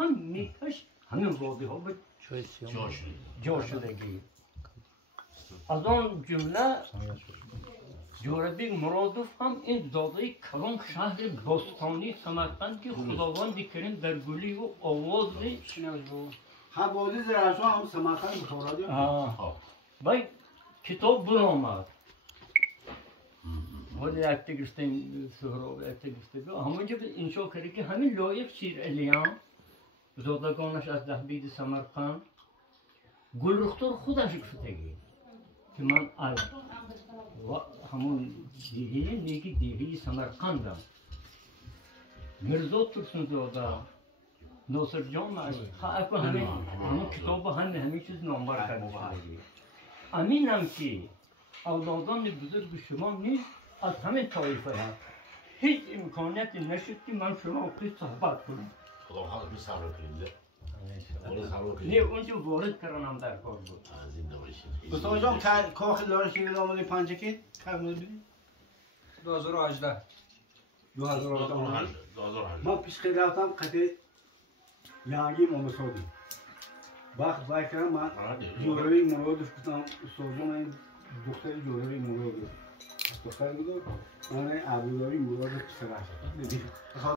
هم میکش همین وادی ها به جا شدگی از آن جمله جوربی مرادوف هم این داده کلان شهر باستانی سمرقند که خداوند کریم در گلی و آواز هم وادی زرعشان هم سمرقند بخورادی بای کتاب برآمد ولی یک گرفتیم سهراب یک گرفتیم همونجا به انشا کردی که همین لایق شیر الیام زادگانش از دهبید سمرقند گل رختار خودش گفتگی که من و همون دیهی نیکی دیهی سمرقندم مرزا ترسون زاده ناصر جان اکو همون کتاب همین چیز نامبر کرده شدگی امینم که اولادان بزرگ شما نیست از همین طایفه هم هیچ امکانیت نشد که من شما اقلی صحبت کنم خدا خواهد می صبر کنید نه اونجا وارد کردنم در کار بود زنده باشید بسیار جان کاخ لارش که آمده پنجه که کامل بدید 2018 من پیش خیلی رفتم قطع یانگی مامسادی وقت بای کردم من جوروی مرادف کتم سوزو من دختر جوروی مرادف دختر بود من ابوظبی مرادف پسرش